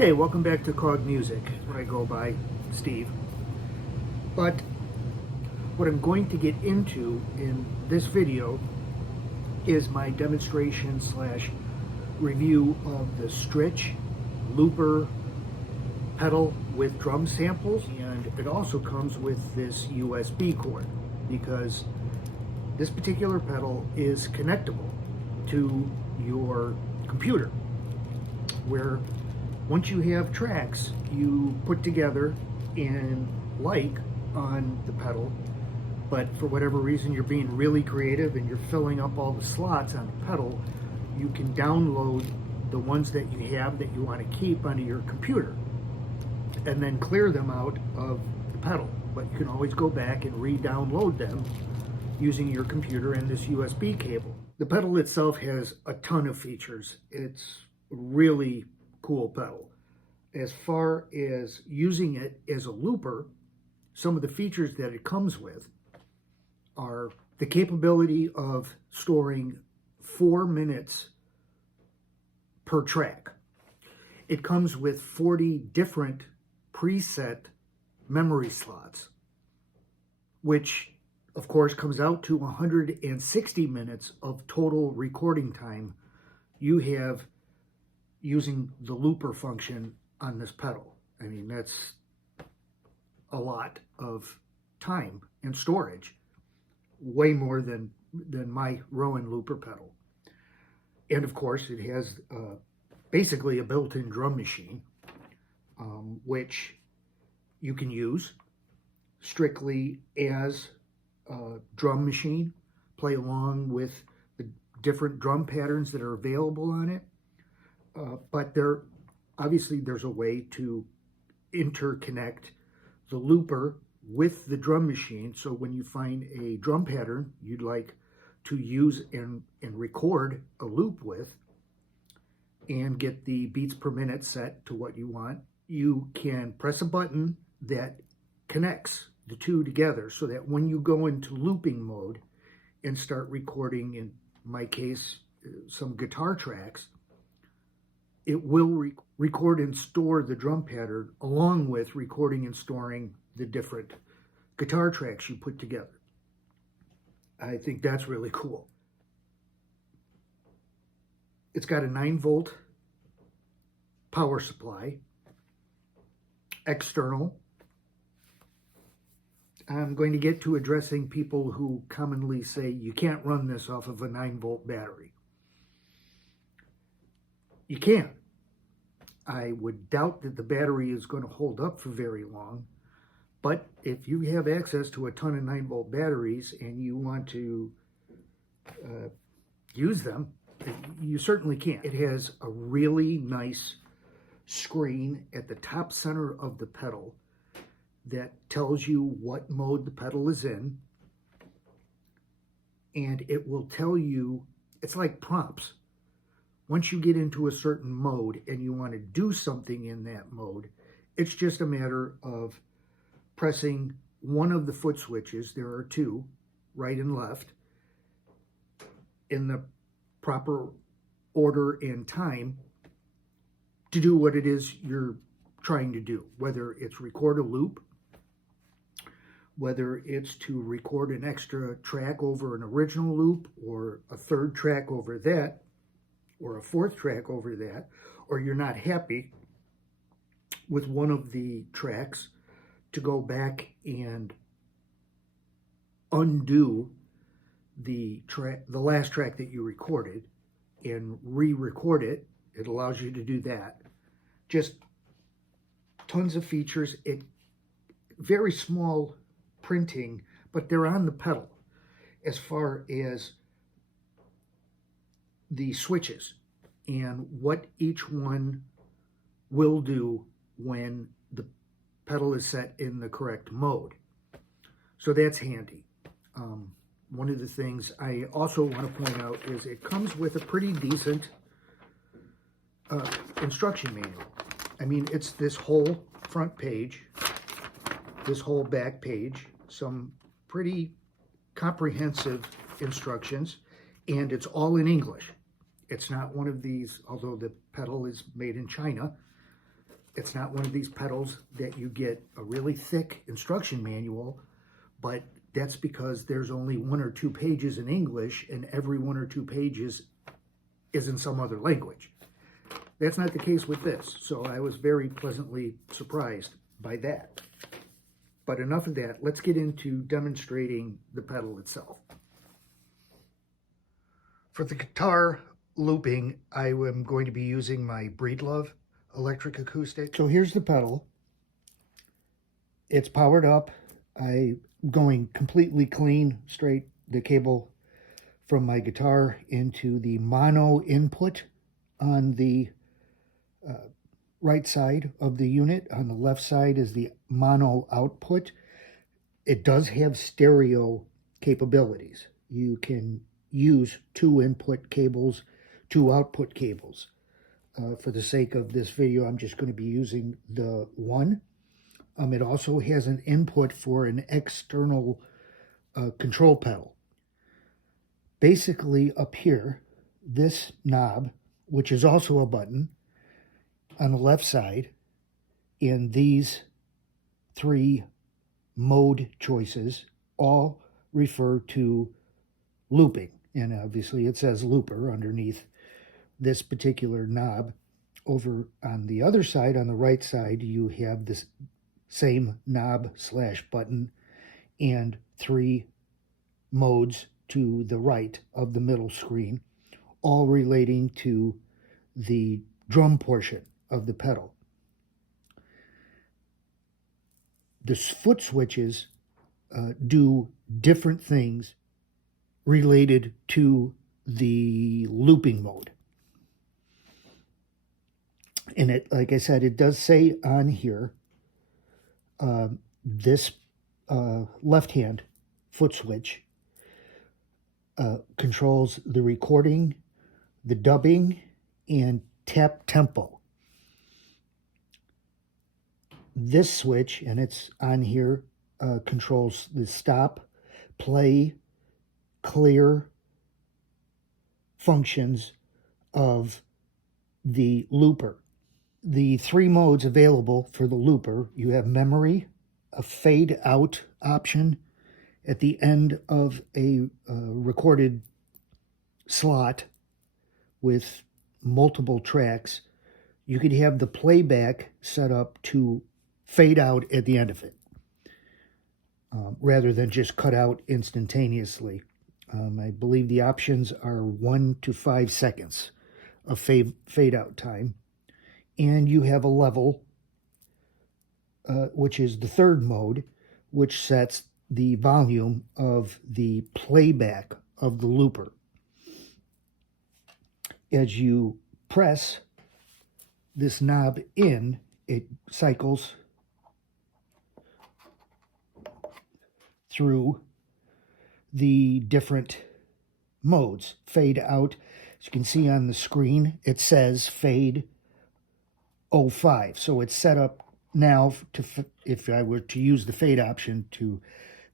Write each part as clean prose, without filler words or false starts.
Hey, welcome back to C.O.G Music, where I go by Steve. But what I'm going to get into in this video is my demonstration slash review of the Strich looper pedal with drum samples, and it also comes with this USB cord because this particular pedal is connectable to your computer, where once you have tracks you put together and like on the pedal, but for whatever reason you're being really creative and you're filling up all the slots on the pedal, you can download the ones that you have that you want to keep onto your computer and then clear them out of the pedal. But you can always go back and re-download them using your computer and this USB cable. The pedal itself has a ton of features. It's really cool pedal. As far as using it as a looper, some of the features that it comes with are the capability of storing 4 minutes per track. It comes with 40 different preset memory slots, which of course comes out to 160 minutes of total recording time you have using the looper function on this pedal. I mean, that's a lot of time and storage, way more than my Rowan looper pedal. And of course, it has basically a built-in drum machine, which you can use strictly as a drum machine, play along with the different drum patterns that are available on it. But obviously there's a way to interconnect the looper with the drum machine. So when you find a drum pattern you'd like to use and record a loop with and get the beats per minute set to what you want, you can press a button that connects the two together so that when you go into looping mode and start recording, in my case, some guitar tracks, it will record and store the drum pattern along with recording and storing the different guitar tracks you put together. I think that's really cool. It's got a 9-volt power supply, external. I'm going to get to addressing people who commonly say you can't run this off of a 9-volt battery. You can. I would doubt that the battery is going to hold up for very long, but if you have access to a ton of 9-volt batteries and you want to use them, you certainly can. It has a really nice screen at the top center of the pedal that tells you what mode the pedal is in, and it will tell you, it's like prompts. Once you get into a certain mode and you want to do something in that mode, it's just a matter of pressing one of the foot switches, there are two, right and left, in the proper order and time to do what it is you're trying to do, whether it's record a loop, whether it's to record an extra track over an original loop, or a third track over that, or a fourth track over that, or you're not happy with one of the tracks, to go back and undo the last track that you recorded and re-record it. It allows you to do that. Just tons of features. It very small printing, but they're on the pedal as far as the switches and what each one will do when the pedal is set in the correct mode. So that's handy. One of the things I also want to point out is it comes with a pretty decent instruction manual. I mean, it's this whole front page, this whole back page, some pretty comprehensive instructions, and it's all in English. It's not one of these, although the pedal is made in China, It's not one of these pedals that you get a really thick instruction manual, but that's because there's only 1 or 2 pages in English, and every 1 or 2 pages is in some other language. That's not the case with this, so I was very pleasantly surprised by that. But enough of that, let's get into demonstrating the pedal itself. For the guitar looping, I am going to be using my Breedlove electric acoustic. So here's the pedal. It's powered up. I'm going completely clean, straight the cable from my guitar into the mono input on the right side of the unit. On the left side is the mono output. It does have stereo capabilities. You can use 2 input cables, 2 output cables. For the sake of this video, I'm just going to be using the one. It also has an input for an external control pedal. Basically, up here, this knob, which is also a button, on the left side, in these 3 mode choices, all refer to looping. And obviously it says looper underneath this particular knob. Over on the other side, on the right side, you have this same knob / button and 3 modes to the right of the middle screen, all relating to the drum portion of the pedal. The foot switches do different things related to the looping mode. And it, like I said, it does say on here, this left-hand foot switch controls the recording, the dubbing, and tap tempo. This switch, and it's on here, controls the stop, play, clear functions of the looper. The 3 modes available for the looper: you have memory, a fade out option at the end of a recorded slot with multiple tracks. You could have the playback set up to fade out at the end of it, rather than just cut out instantaneously. I believe the options are 1 to 5 seconds of fade out time. And you have a level, which is the 3rd mode, which sets the volume of the playback of the looper. As you press this knob in, it cycles through the different modes. Fade out, as you can see on the screen, it says fade 05. So it's set up now to, if I were to use the fade option, to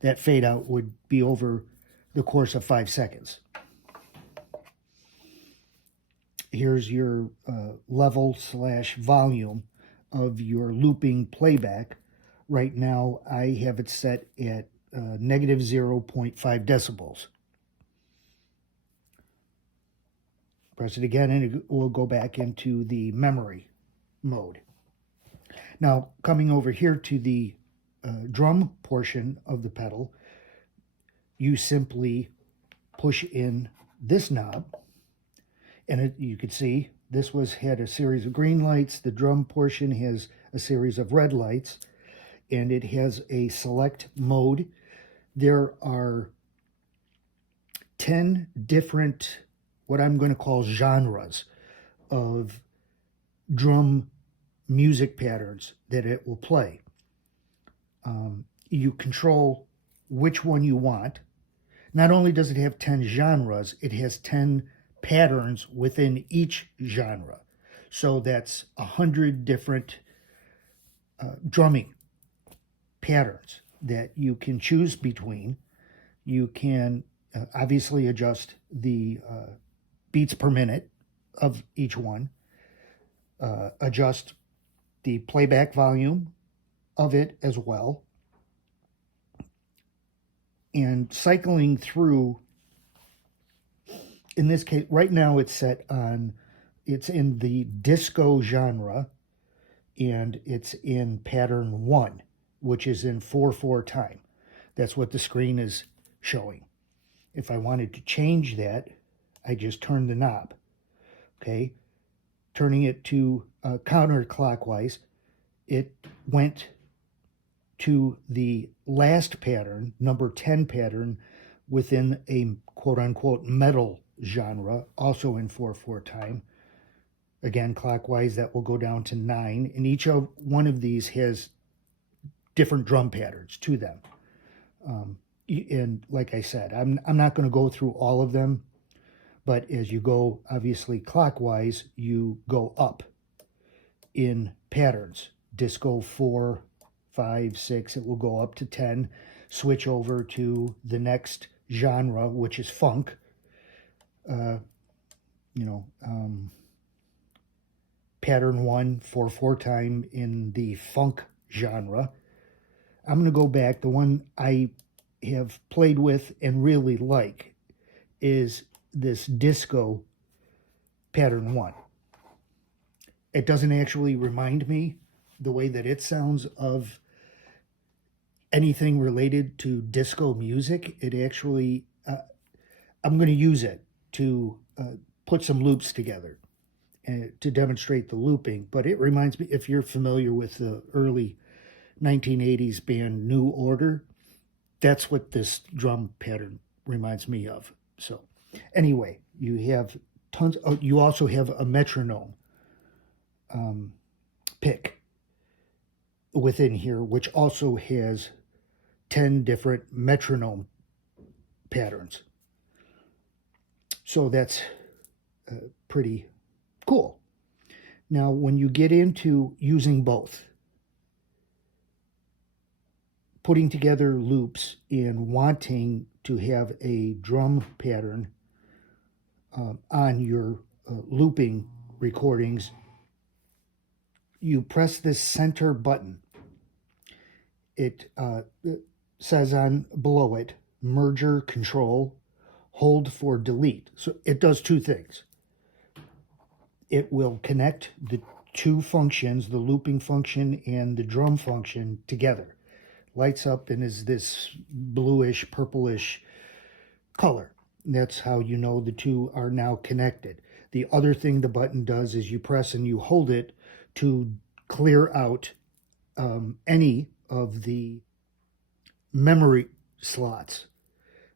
that fade out would be over the course of 5 seconds. Here's your level / volume of your looping playback. Right now I have it set at negative 0.5 decibels. Press it again and it will go back into the memory mode. Now, coming over here to the drum portion of the pedal, you simply push in this knob, and you can see this had a series of green lights. The drum portion has a series of red lights, and it has a select mode. There are 10 different, what I'm going to call genres of drum music patterns that it will play. You control which one you want. Not only does it have 10 genres, it has 10 patterns within each genre. So that's 100 different drumming patterns that you can choose between. You can obviously adjust the beats per minute of each one, adjust the playback volume of it as well. And cycling through, in this case, right now it's in the disco genre, and it's in pattern 1, which is in 4/4 time. That's what the screen is showing. If I wanted to change that, I just turn the knob. Okay, turning it to counterclockwise, it went to the last pattern, number 10 pattern, within a quote-unquote metal genre, also in 4/4 time. Again, clockwise, that will go down to 9, and each of one of these has different drum patterns to them. And like I said, I'm not going to go through all of them, but as you go, obviously, clockwise, you go up in patterns. Disco 4, 5, 6, it will go up to 10. Switch over to the next genre, which is funk. Pattern 1, 4/4 time in the funk genre. I'm going to go back. The one I have played with and really like is this disco pattern 1. It doesn't actually remind me, the way that it sounds, of anything related to disco music. It actually, I'm going to use it to put some loops together and to demonstrate the looping. But it reminds me, if you're familiar with the early 1980s band New Order, that's what this drum pattern reminds me of. So anyway, you have tons. Oh, you also have a metronome pick within here, which also has 10 different metronome patterns. So that's pretty cool. Now, when you get into using both, putting together loops and wanting to have a drum pattern on your looping recordings, you press this center button. It says on below it, merger control, hold for delete. So it does two things. It will connect the two functions, the looping function and the drum function, together. Lights up and is this bluish, purplish color. That's how you know the two are now connected. The other thing the button does is you press and you hold it to clear out any of the memory slots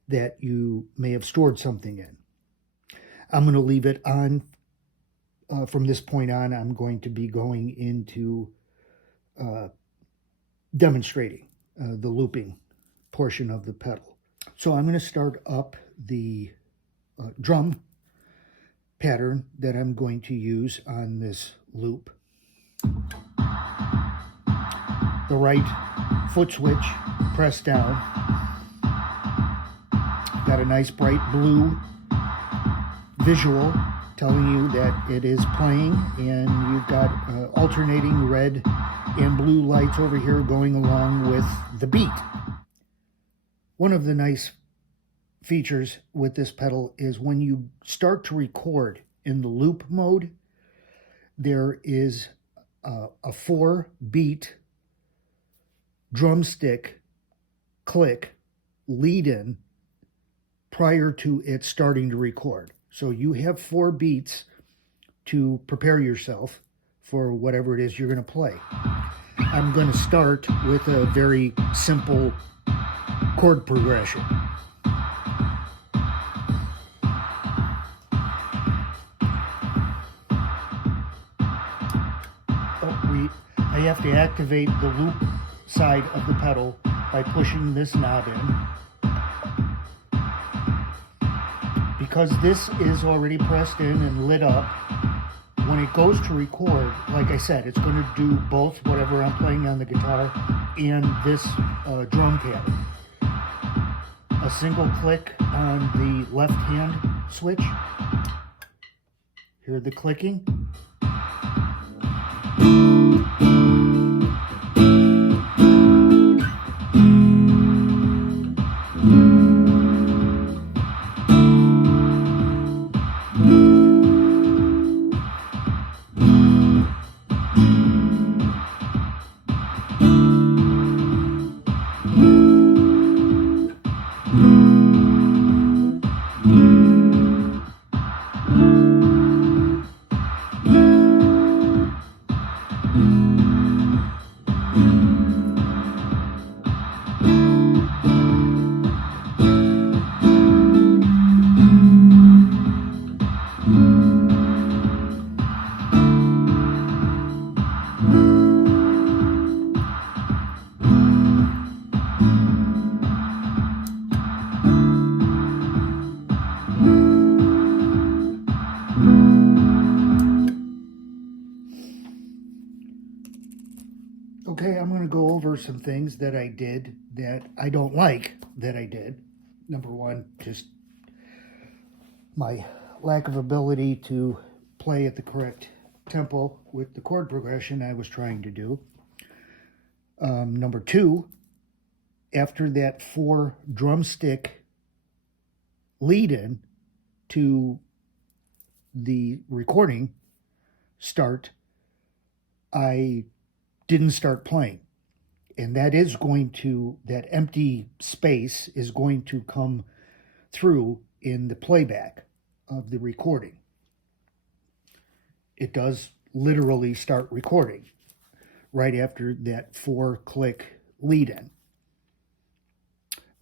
that you may have stored something in. I'm going to leave it on. From this point on, I'm going to be going into demonstrating the looping portion of the pedal. So I'm going to start up the drum pattern that I'm going to use on this loop. The right foot switch pressed down. Got a nice bright blue visual telling you that it is playing, and you've got alternating red and blue lights over here going along with the beat. One of the nice features with this pedal is when you start to record in the loop mode, there is a 4-beat drumstick click lead-in prior to it starting to record. So you have 4 beats to prepare yourself for whatever it is you're going to play. I'm going to start with a very simple chord progression. I have to activate the loop side of the pedal by pushing this knob in. Because this is already pressed in and lit up, when it goes to record, like I said, it's going to do both whatever I'm playing on the guitar and this drum pattern. A single click on the left hand switch. Hear the clicking. some things that I did that I don't like that I did. Number one, just my lack of ability to play at the correct tempo with the chord progression I was trying to do. Number two, after that 4 drumstick lead-in to the recording start, I didn't start playing. And that empty space is going to come through in the playback of the recording. It does literally start recording right after that 4-click lead-in.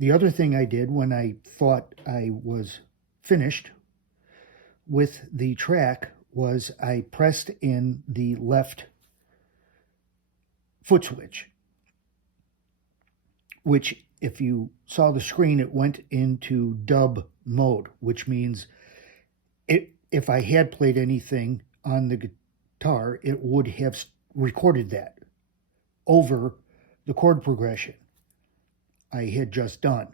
The other thing I did when I thought I was finished with the track was I pressed in the left foot switch, which, if you saw the screen, it went into dub mode, which means if I had played anything on the guitar, it would have recorded that over the chord progression I had just done.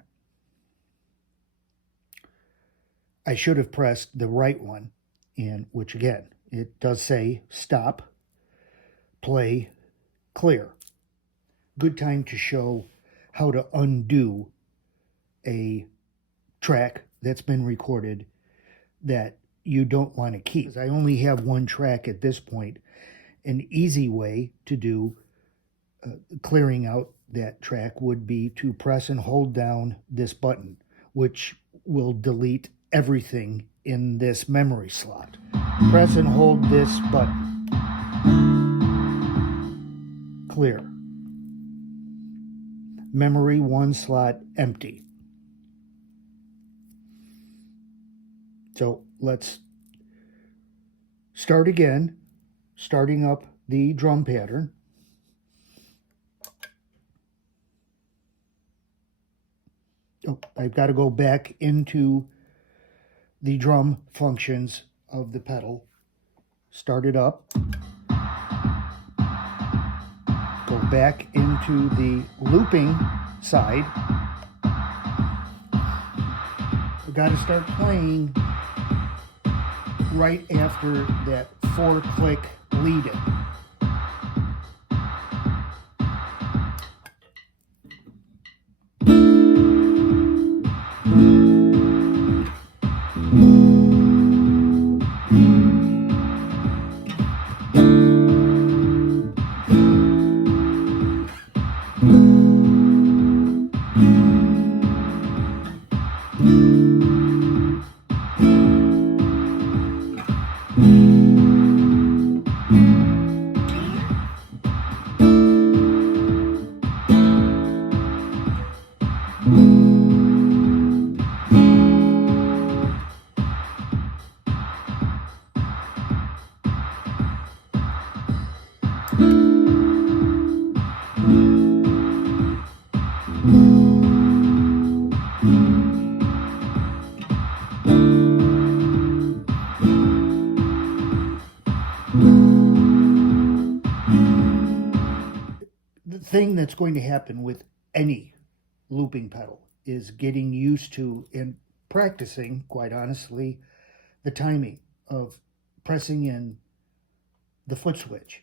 I should have pressed the right one, and which again, it does say stop, play, clear. Good time to show how to undo a track that's been recorded that you don't want to keep. I only have one track at this point. An easy way to do clearing out that track would be to press and hold down this button, which will delete everything in this memory slot. Press and hold this button. Clear. Memory 1 slot empty. So let's start again, starting up the drum pattern. Oh, I've got to go back into the drum functions of the pedal. Start it up. Go back into the looping side. We've got to start playing right after that 4-click lead-in. The thing that's going to happen with any looping pedal is getting used to and practicing, quite honestly, the timing of pressing in the foot switch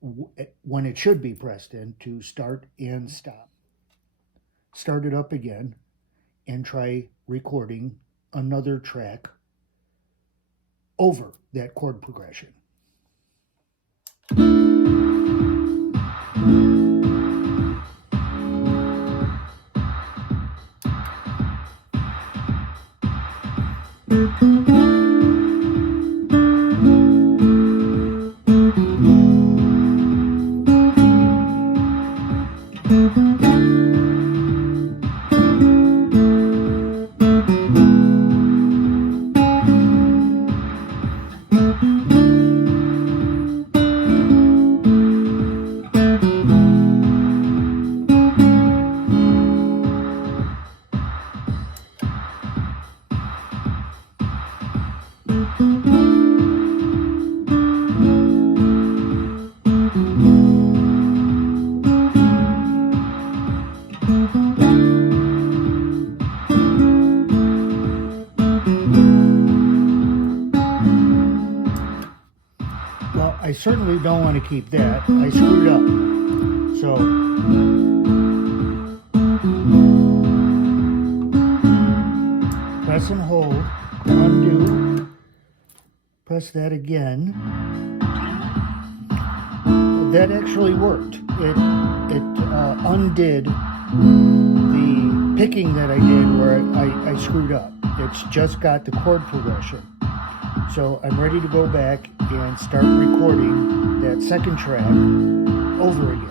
when it should be pressed in to start and stop. Start it up again and try recording another track over that chord progression. certainly don't want to keep that. I screwed up. So press and hold, undo, press that again. That actually worked. It undid the picking that I did where I screwed up. It's just got the chord progression. So I'm ready to go back and start recording that second track over again.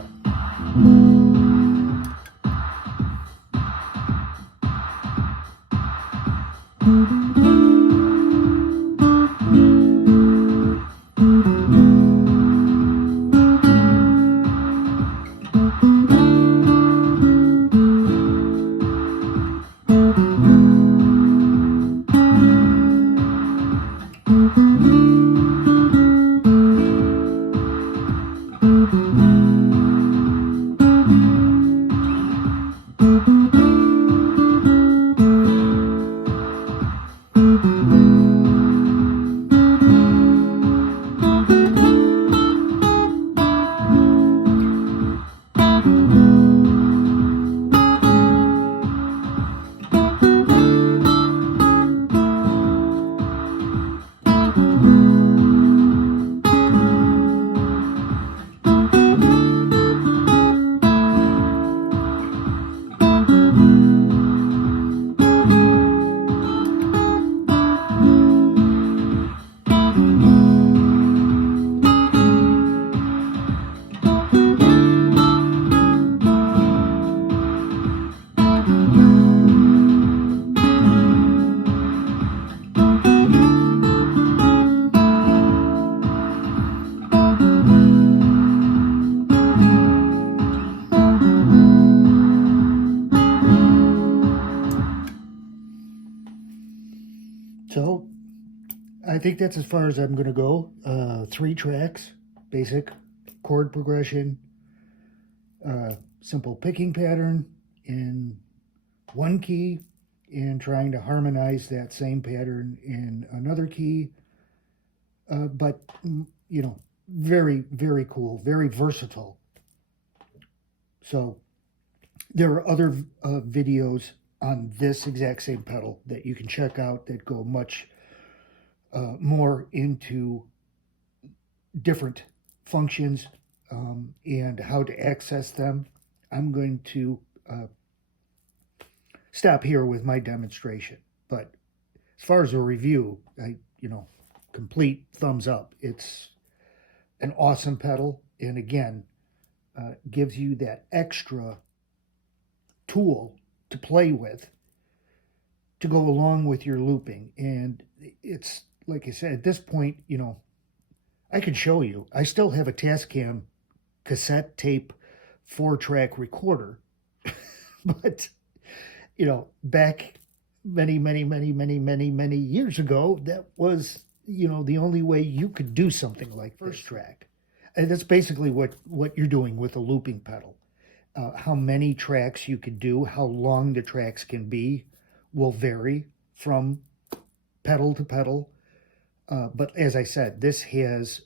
So I think that's as far as I'm going to go. 3 tracks, basic chord progression, simple picking pattern in one key, and trying to harmonize that same pattern in another key. But, you know, very, very cool, very versatile. So there are other videos on this exact same pedal that you can check out that go much more into different functions and how to access them. I'm going to stop here with my demonstration, but as far as a review, complete thumbs up. It's an awesome pedal, and again, gives you that extra tool to play with to go along with your looping. And it's, like I said, at this point, I can show you. I still have a Tascam cassette tape 4-track recorder, but, back many years ago, that was, the only way you could do something like first track. And that's basically what you're doing with a looping pedal. How many tracks you could do, how long the tracks can be, will vary from pedal to pedal. But as I said, this has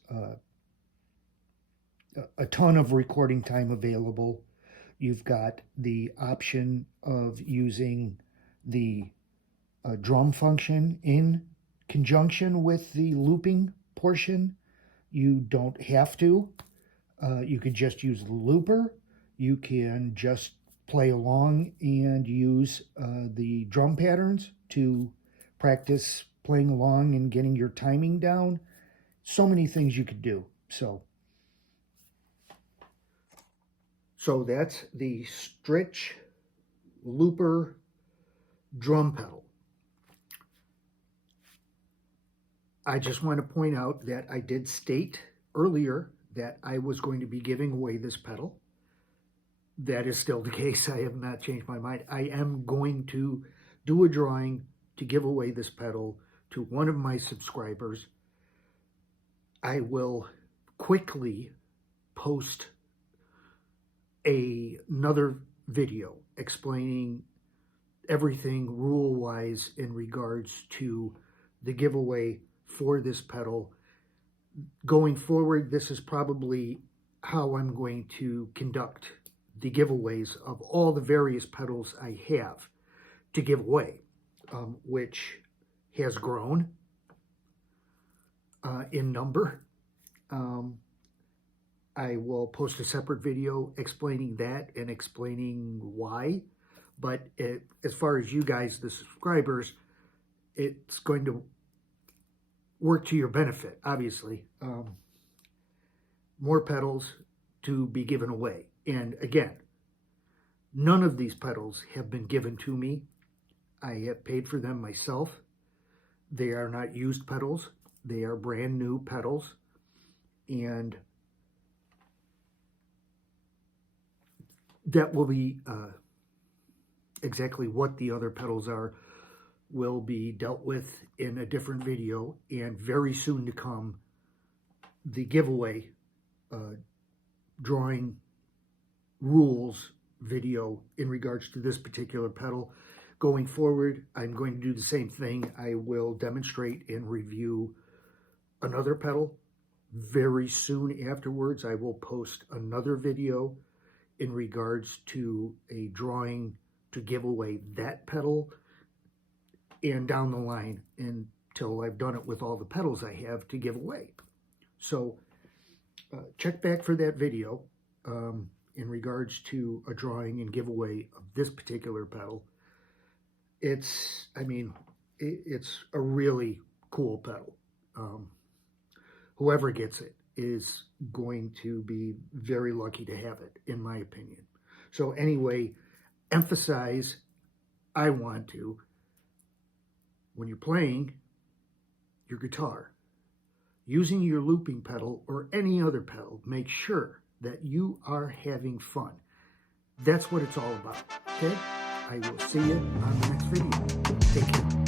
a ton of recording time available. You've got the option of using the drum function in conjunction with the looping portion. You don't have to. You could just use the looper. You can just play along and use the drum patterns to practice playing along and getting your timing down. So many things you could do. So that's the Strich looper drum pedal. I just want to point out that I did state earlier that I was going to be giving away this pedal. That is still the case. I have not changed my mind. I am going to do a drawing to give away this pedal to one of my subscribers. I will quickly post another video explaining everything rule-wise in regards to the giveaway for this pedal. going forward, this is probably how I'm going to conduct the giveaways of all the various pedals I have to give away, which has grown in number. I will post a separate video explaining that and explaining why. But as far as you guys, the subscribers, it's going to work to your benefit, obviously. More pedals to be given away. And again, none of these pedals have been given to me. I have paid for them myself. They are not used pedals. They are brand new pedals. And that will be exactly what the other pedals are will be dealt with in a different video, and very soon to come, the giveaway drawing rules video in regards to this particular pedal. Going forward, I'm going to do the same thing. I will demonstrate and review another pedal. Very soon afterwards, I will post another video in regards to a drawing to give away that pedal, and down the line until I've done it with all the pedals I have to give away. So check back for that video in regards to a drawing and giveaway of this particular pedal. It's a really cool pedal. Whoever gets it is going to be very lucky to have it, in my opinion. So anyway, emphasize, I want to, when you're playing your guitar, using your looping pedal or any other pedal, make sure that you are having fun. That's what it's all about, okay? I will see you on the next video. Take care.